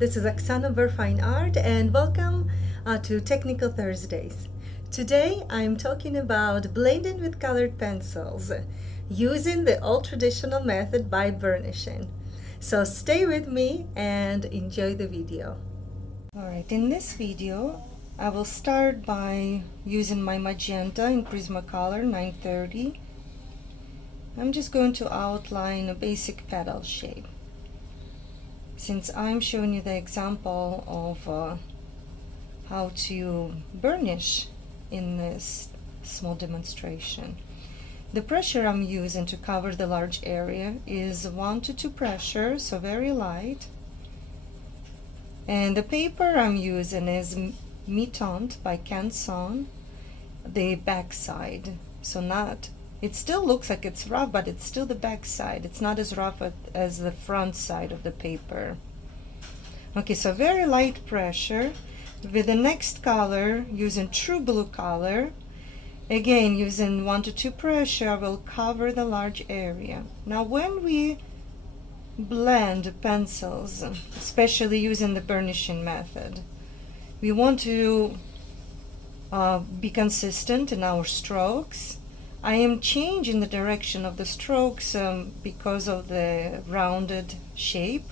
This is Oksana Fine Art, and welcome to Technical Thursdays. Today I'm talking about blending with colored pencils using the old traditional method by burnishing. So stay with me and enjoy the video. Alright, in this video I will start by using my magenta in Prismacolor 930. I'm just going to outline a basic petal shape. Since I'm showing you the example of how to burnish in this small demonstration, the pressure I'm using to cover the large area is 1 to 2 pressure, so very light. And the paper I'm using is Mi-Teintes by Canson, the back side. So it still looks like it's rough, but it's still the back side. It's not as rough as the front side of the paper. Okay, so very light pressure. With the next color, using true blue color, again using 1 to 2 pressure, I will cover the large area. Now when we blend pencils, especially using the burnishing method, we want to be consistent in our strokes. I am changing the direction of the strokes because of the rounded shape,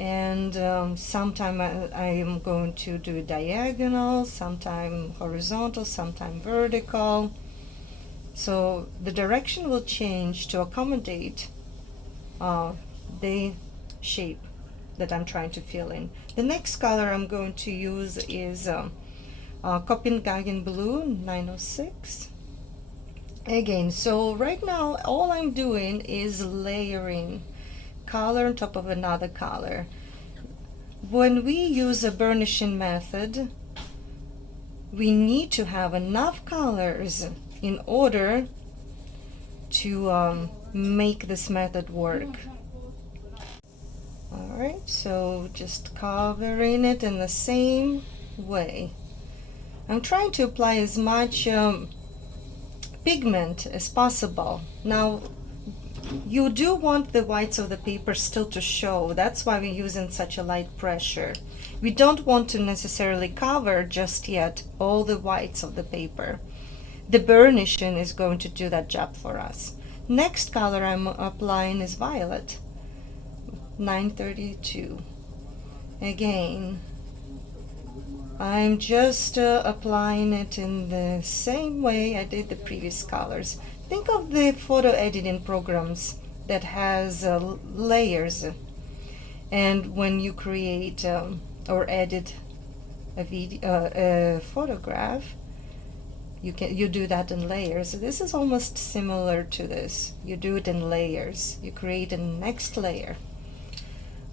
and sometime I am going to do diagonal, sometime horizontal, sometime vertical. So the direction will change to accommodate the shape that I'm trying to fill in. The next color I'm going to use is Copenhagen Blue 906. Again, so right now all I'm doing is layering color on top of another color. When we use a burnishing method, we need to have enough colors in order to make this method work. Alright, so just covering it in the same way. I'm trying to apply as much pigment as possible. Now you do want the whites of the paper still to show. That's why we're using such a light pressure. We don't want to necessarily cover just yet all the whites of the paper. The burnishing is going to do that job for us. Next color I'm applying is violet 932. Again, I'm just applying it in the same way I did the previous colors. Think of the photo editing programs that has layers, and when you create or edit a photograph, you do that in layers. This is almost similar to this. You do it in layers. You create a next layer.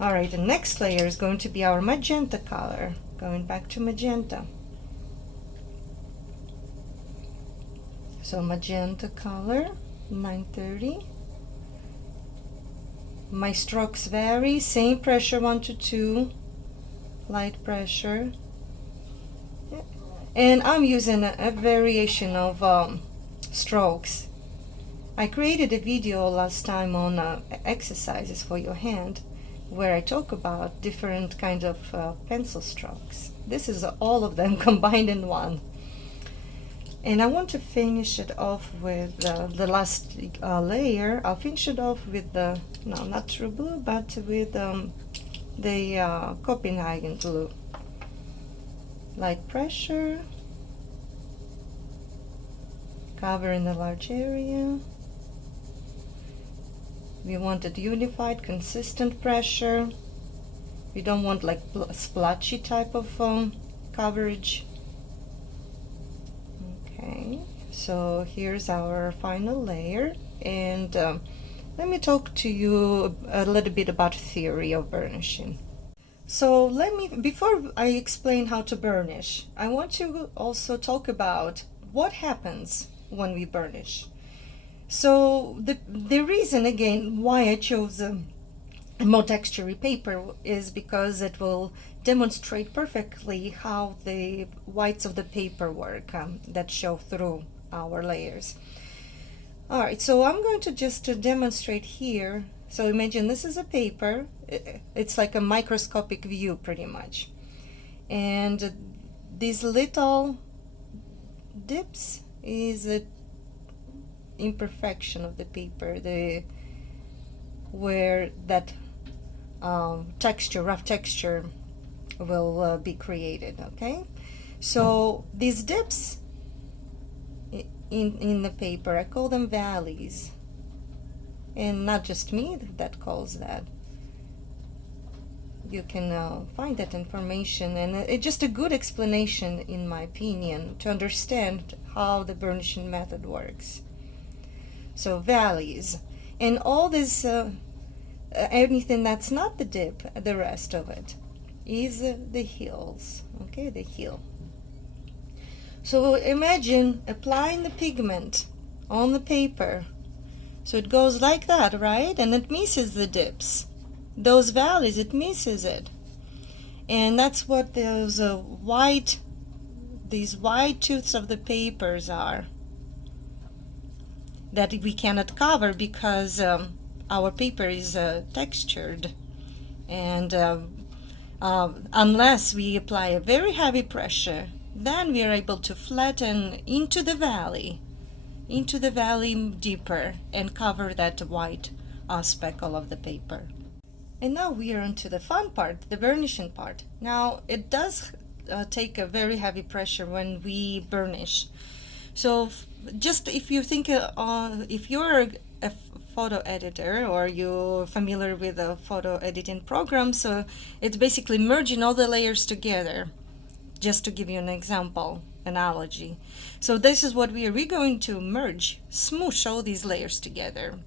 Alright, the next layer is going to be our magenta color. Going back to magenta. So magenta color 930. My strokes vary, same pressure 1 to 2, light pressure. And I'm using a variation of strokes. I created a video last time on exercises for your hand, where I talk about different kinds of pencil strokes. This is all of them combined in one. And I want to finish it off with the last layer. I'll finish it off with the, no, not true blue, but with the Copenhagen Blue. Light pressure, covering the large area. We want it unified, consistent pressure. We don't want like splotchy type of coverage. Okay, so here's our final layer, and let me talk to you a little bit about theory of burnishing. So before I explain how to burnish, I want to also talk about what happens when we burnish. So the reason again why I chose a more textury paper is because it will demonstrate perfectly how the whites of the paper work that show through our layers. Alright, so I'm going to just demonstrate here So imagine this is a paper. It's like a microscopic view pretty much. And these little dips is an imperfection of the paper, where that texture, rough texture, will be created. Okay, so these dips in the paper, I call them valleys, and not just me that calls that. You can find that information, and it's just a good explanation, in my opinion, to understand how the burnishing method works. So valleys, and all this, anything that's not the dip, the rest of it is the hills. Okay, the hill. So imagine applying the pigment on the paper. So it goes like that, right? And it misses the dips. Those valleys, it misses it. And that's what those these white tooths of the papers are, that we cannot cover because our paper is textured. And unless we apply a very heavy pressure, then we are able to flatten into the valley deeper, and cover that white speckle of the paper. And now we are onto the fun part, the burnishing part. Now it does take a very heavy pressure when we burnish. So just if you think, if you're a photo editor or you're familiar with a photo editing program, so it's basically merging all the layers together. Just to give you an example, analogy. So this is what we're going to merge, smoosh all these layers together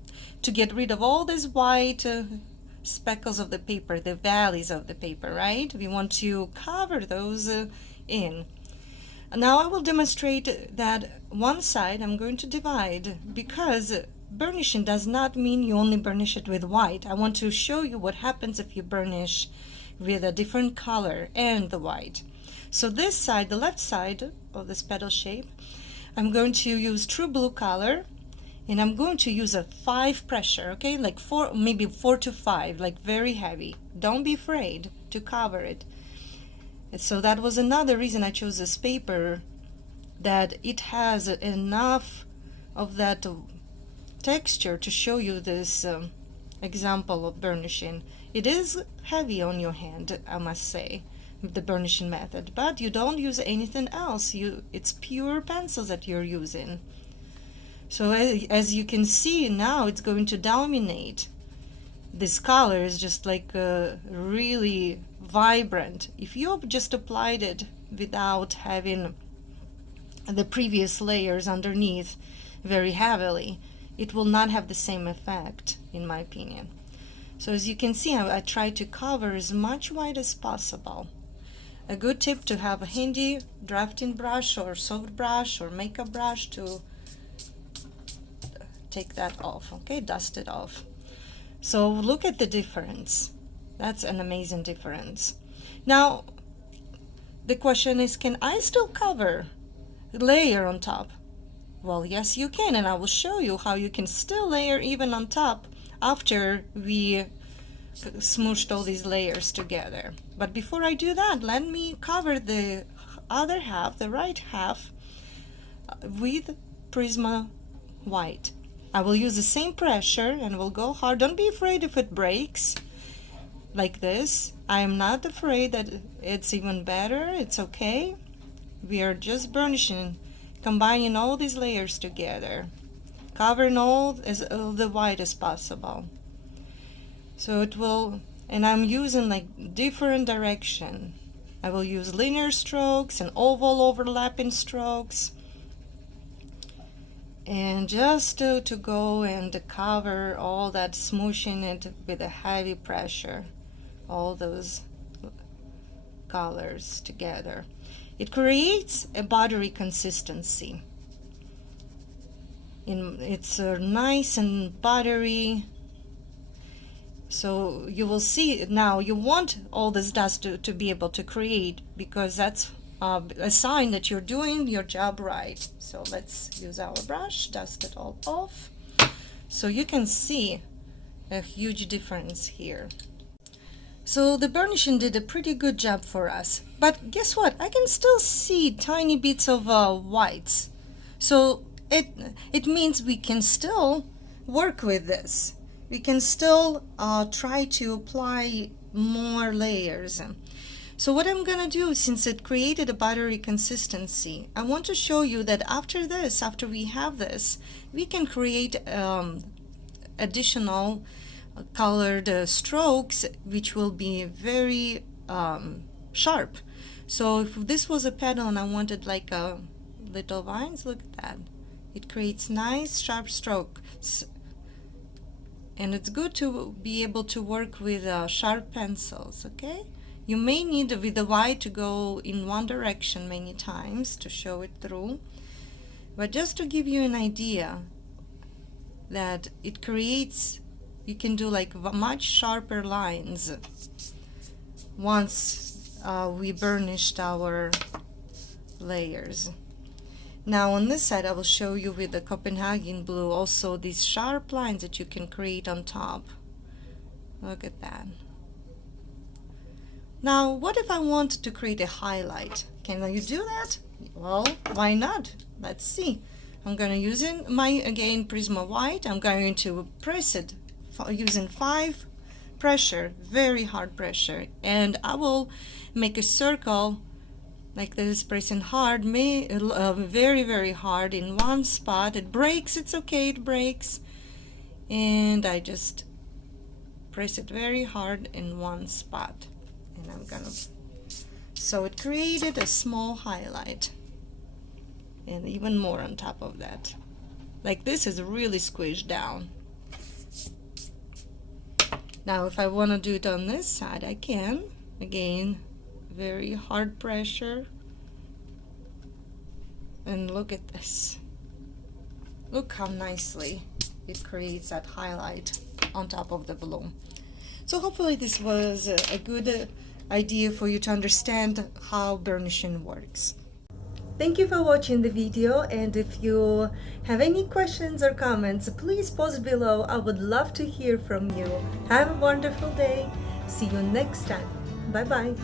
to get rid of all these white speckles of the paper, the valleys of the paper, right? We want to cover those in. Now I will demonstrate that one side I'm going to divide, because burnishing does not mean you only burnish it with white. I want to show you what happens if you burnish with a different color and the white. So this side, the left side of this petal shape, I'm going to use true blue color, and I'm going to use a 5 pressure, okay, like 4, maybe 4 to 5, like very heavy. Don't be afraid to cover it. And so that was another reason I chose this paper, that it has enough of that texture to show you this example of burnishing. It is heavy on your hand, I must say, the burnishing method, but you don't use anything else. It's pure pencils that you're using. So as you can see now, it's going to dominate. This color is just like really vibrant. If you just applied it without having the previous layers underneath very heavily, it will not have the same effect, in my opinion. So as you can see, I try to cover as much white as possible. A good tip to have a handy drafting brush or soft brush or makeup brush to take that off, okay, dust it off. So look at the difference. That's an amazing difference. Now the question is, can I still cover layer on top? Well, yes you can, and I will show you how you can still layer even on top after we smooshed all these layers together. But before I do that, let me cover the other half, the right half, with Prisma white. I will use the same pressure and will go hard. Don't be afraid if it breaks like this. I am not afraid that it's even better. It's okay. We are just burnishing, combining all these layers together, covering all the white as possible. So it will, and I'm using like different direction. I will use linear strokes and oval overlapping strokes, and just to go and cover all that, smooshing it with a heavy pressure, all those colors together. It creates a buttery consistency. It's nice and buttery. So you will see now, you want all this dust to be able to create, because that's a sign that you're doing your job right. So let's use our brush, dust it all off. So you can see a huge difference here. So the burnishing did a pretty good job for us. But guess what? I can still see tiny bits of whites. So it means we can still work with this. We can still try to apply more layers. So what I'm gonna do, since it created a buttery consistency, I want to show you that after this, after we have this, we can create additional colored strokes, which will be very sharp. So if this was a petal and I wanted like a little vines, look at that. It creates nice sharp strokes. And it's good to be able to work with sharp pencils, okay? You may need with the white to go in one direction many times to show it through. But just to give you an idea that it creates, you can do like much sharper lines once we burnished our layers. Now on this side I will show you with the Copenhagen blue also these sharp lines that you can create on top. Look at that. Now what if I want to create a highlight? Can you do that? Well, why not? Let's see. I'm going to use my, again, Prisma white. I'm going to press it using 5 pressure, very hard pressure, and I will make a circle like this, pressing hard, very hard in one spot. It breaks, it's okay, it breaks, and I just press it very hard in one spot, and I'm gonna, so it created a small highlight, and even more on top of that. Like this is really squished down. Now if I want to do it on this side, I can. Again, very hard pressure. And look at this. Look how nicely it creates that highlight on top of the blue. So hopefully this was a good idea for you to understand how burnishing works. Thank you for watching the video, and if you have any questions or comments, please post below. I would love to hear from you. Have a wonderful day. See you next time. Bye bye.